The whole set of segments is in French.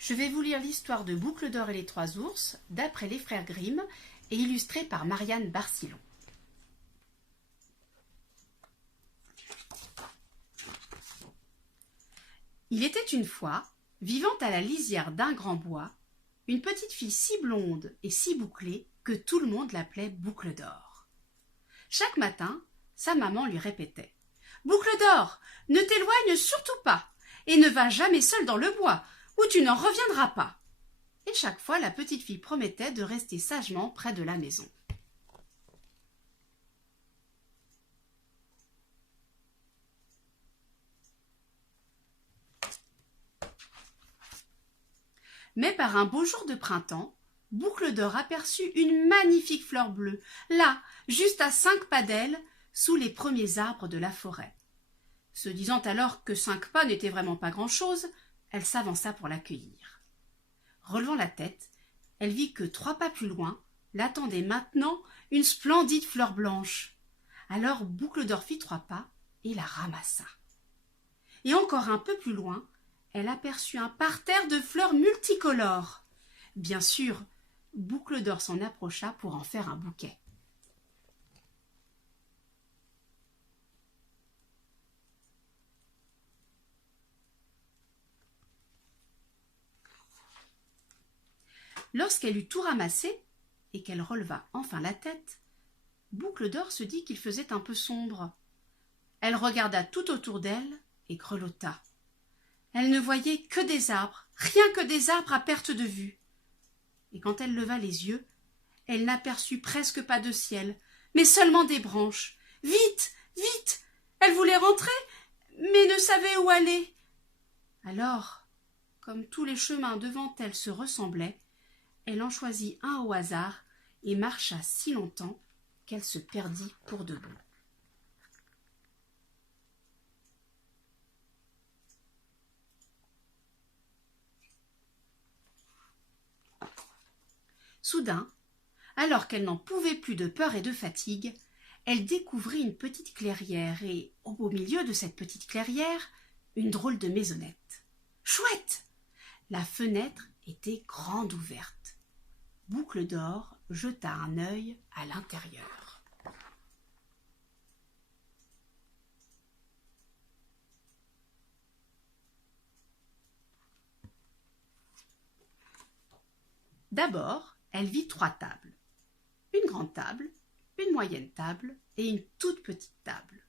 Je vais vous lire l'histoire de Boucle d'or et les trois ours, d'après les frères Grimm, et illustrée par Marianne Barcillon. Il était une fois, vivant à la lisière d'un grand bois, une petite fille si blonde et si bouclée que tout le monde l'appelait Boucle d'or. Chaque matin, sa maman lui répétait « Boucle d'or, ne t'éloigne surtout pas, et ne va jamais seule dans le bois, ou tu n'en reviendras pas. » Et chaque fois, la petite fille promettait de rester sagement près de la maison. Mais par un beau jour de printemps, Boucle d'or aperçut une magnifique fleur bleue, là, juste à 5 pas d'elle, sous les premiers arbres de la forêt. Se disant alors que 5 pas n'étaient vraiment pas grand-chose, elle s'avança pour l'accueillir. Relevant la tête, elle vit que 3 pas plus loin l'attendait maintenant une splendide fleur blanche. Alors Boucle d'or fit 3 pas et la ramassa. Et encore un peu plus loin, elle aperçut un parterre de fleurs multicolores. Bien sûr, Boucle d'or s'en approcha pour en faire un bouquet. Lorsqu'elle eut tout ramassé et qu'elle releva enfin la tête, Boucle d'or se dit qu'il faisait un peu sombre. Elle regarda tout autour d'elle et grelotta. Elle ne voyait que des arbres, rien que des arbres à perte de vue. Et quand elle leva les yeux, elle n'aperçut presque pas de ciel, mais seulement des branches. Vite, vite! Elle voulait rentrer, mais ne savait où aller. Alors, comme tous les chemins devant elle se ressemblaient, elle en choisit un au hasard et marcha si longtemps qu'elle se perdit pour de bon. Soudain, alors qu'elle n'en pouvait plus de peur et de fatigue, elle découvrit une petite clairière et, au beau milieu de cette petite clairière, une drôle de maisonnette. Chouette! La fenêtre était grande ouverte. Boucle d'or jeta un œil à l'intérieur. D'abord, elle vit 3 tables. Une grande table, une moyenne table et une toute petite table.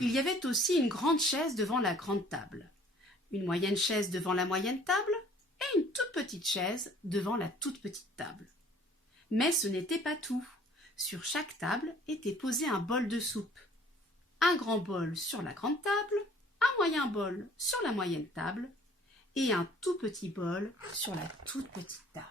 Il y avait aussi une grande chaise devant la grande table, une moyenne chaise devant la moyenne table et une toute petite chaise devant la toute petite table. Mais ce n'était pas tout. Sur chaque table était posé un bol de soupe. Un grand bol sur la grande table, un moyen bol sur la moyenne table et un tout petit bol sur la toute petite table.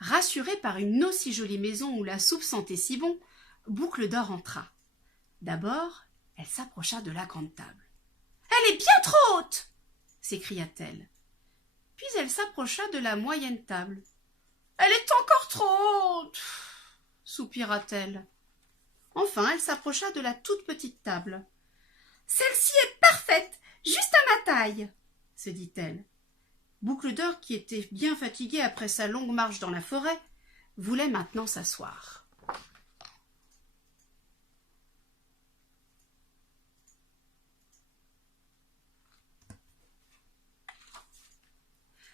Rassurée par une aussi jolie maison où la soupe sentait si bon, Boucle d'or entra. D'abord, elle s'approcha de la grande table. « Elle est bien trop haute !» s'écria-t-elle. Puis elle s'approcha de la moyenne table. « Elle est encore trop haute !» soupira-t-elle. Enfin, elle s'approcha de la toute petite table. « Celle-ci est parfaite, juste à ma taille !» se dit-elle. Boucle d'or, qui était bien fatiguée après sa longue marche dans la forêt, voulait maintenant s'asseoir.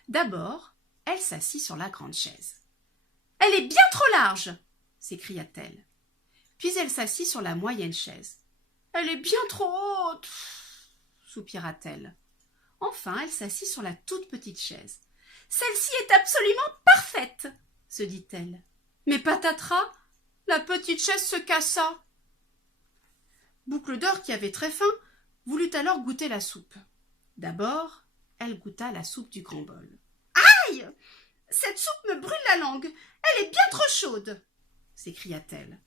D'abord, elle s'assit sur la grande chaise. « Elle est bien trop large !» s'écria-t-elle. Puis elle s'assit sur la moyenne chaise. « Elle est bien trop haute !» soupira-t-elle. Enfin, elle s'assit sur la toute petite chaise. « Celle-ci est absolument parfaite !» se dit-elle. Mais patatras, la petite chaise se cassa. Boucle d'or, qui avait très faim, voulut alors goûter la soupe. D'abord, elle goûta la soupe du grand bol. « Aïe! Cette soupe me brûle la langue. Elle est bien trop chaude !» s'écria-t-elle.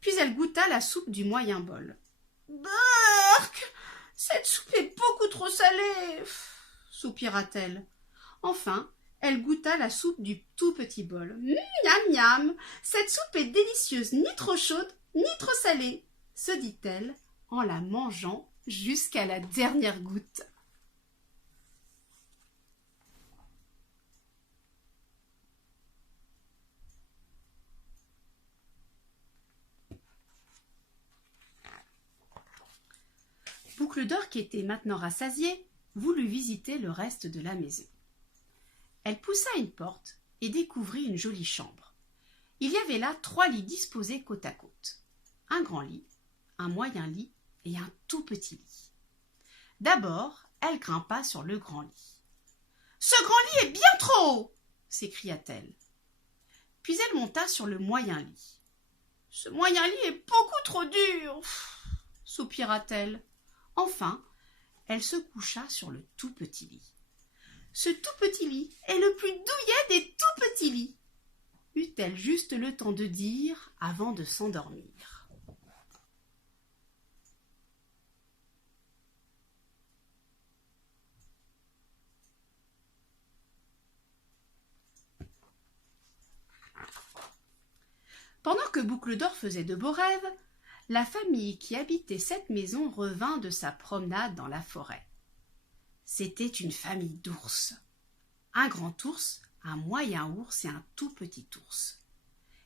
Puis elle goûta la soupe du moyen bol. « Bark! Cette soupe est beaucoup trop salée !» soupira-t-elle. Enfin, elle goûta la soupe du tout petit bol. « Miam, miam! Cette soupe est délicieuse, ni trop chaude, ni trop salée, se dit-elle en la mangeant jusqu'à la dernière goutte. Boucle d'Or, qui était maintenant rassasiée, voulut visiter le reste de la maison. Elle poussa une porte et découvrit une jolie chambre. Il y avait là 3 lits disposés côte à côte. Un grand lit, un moyen lit et un tout petit lit. D'abord, elle grimpa sur le grand lit. « Ce grand lit est bien trop haut !» s'écria-t-elle. Puis elle monta sur le moyen lit. « Ce moyen lit est beaucoup trop dur !» soupira-t-elle. Enfin, elle se coucha sur le tout petit lit. Ce tout petit lit est le plus douillet des tout petits lits, eut-elle juste le temps de dire avant de s'endormir. Pendant que Boucle d'Or faisait de beaux rêves, la famille qui habitait cette maison revint de sa promenade dans la forêt. C'était une famille d'ours. Un grand ours, un moyen ours et un tout petit ours.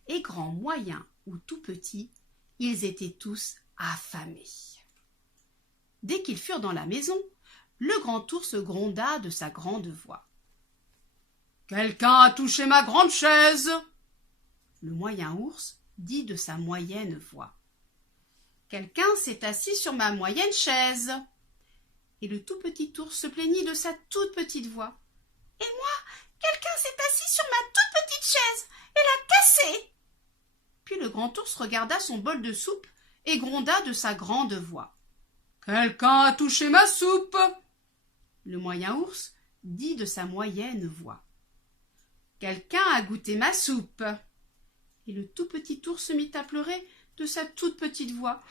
Et grand, moyen ou tout petit, ils étaient tous affamés. Dès qu'ils furent dans la maison, le grand ours gronda de sa grande voix. « Quelqu'un a touché ma grande chaise !» Le moyen ours dit de sa moyenne voix. « Quelqu'un s'est assis sur ma moyenne chaise !» Et le tout petit ours se plaignit de sa toute petite voix. « Et moi, quelqu'un s'est assis sur ma toute petite chaise et l'a cassée !» Puis le grand ours regarda son bol de soupe et gronda de sa grande voix. « Quelqu'un a touché ma soupe !» Le moyen ours dit de sa moyenne voix. « Quelqu'un a goûté ma soupe !» Et le tout petit ours se mit à pleurer de sa toute petite voix.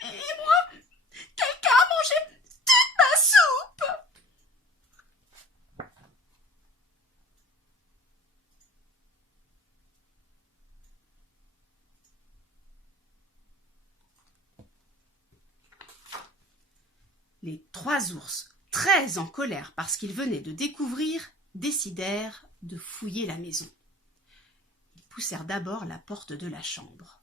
« Et moi, quelqu'un a mangé toute ma soupe !» Les 3 ours, très en colère parce qu'ils venaient de découvrir, décidèrent de fouiller la maison. Ils poussèrent d'abord la porte de la chambre.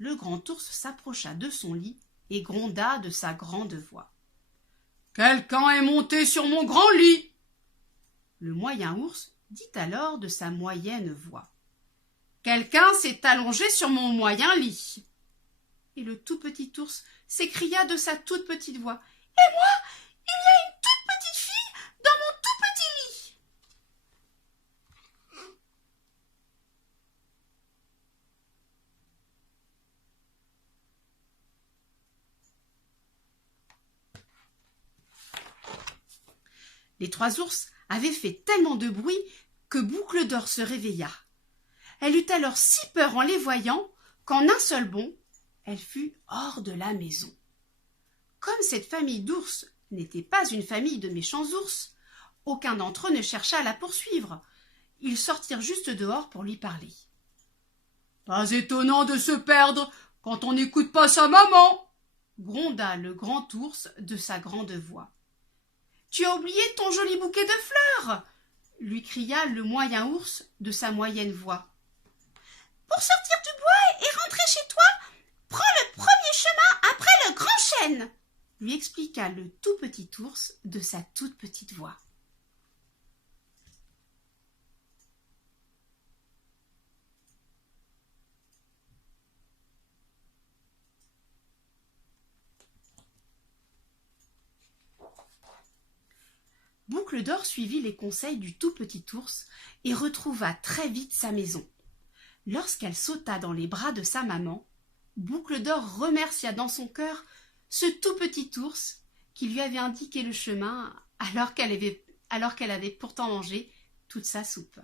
Le grand ours s'approcha de son lit et gronda de sa grande voix. « Quelqu'un est monté sur mon grand lit !» Le moyen ours dit alors de sa moyenne voix. « Quelqu'un s'est allongé sur mon moyen lit !» Et le tout petit ours s'écria de sa toute petite voix. « Et moi, il y a une toute petite fille dans mon tout petit lit !» Les 3 ours avaient fait tellement de bruit que Boucle d'Or se réveilla. Elle eut alors si peur en les voyant qu'en un seul bond, elle fut hors de la maison. Comme cette famille d'ours n'était pas une famille de méchants ours, aucun d'entre eux ne chercha à la poursuivre. Ils sortirent juste dehors pour lui parler. « Pas étonnant de se perdre quand on n'écoute pas sa maman !» gronda le grand ours de sa grande voix. « Tu as oublié ton joli bouquet de fleurs !» lui cria le moyen ours de sa moyenne voix. « Pour sortir du bois et rentrer chez toi, prends le premier chemin après le grand chêne !» lui expliqua le tout petit ours de sa toute petite voix. Boucle d'Or suivit les conseils du tout petit ours et retrouva très vite sa maison. Lorsqu'elle sauta dans les bras de sa maman, Boucle d'Or remercia dans son cœur ce tout petit ours qui lui avait indiqué le chemin alors qu'elle avait pourtant mangé toute sa soupe.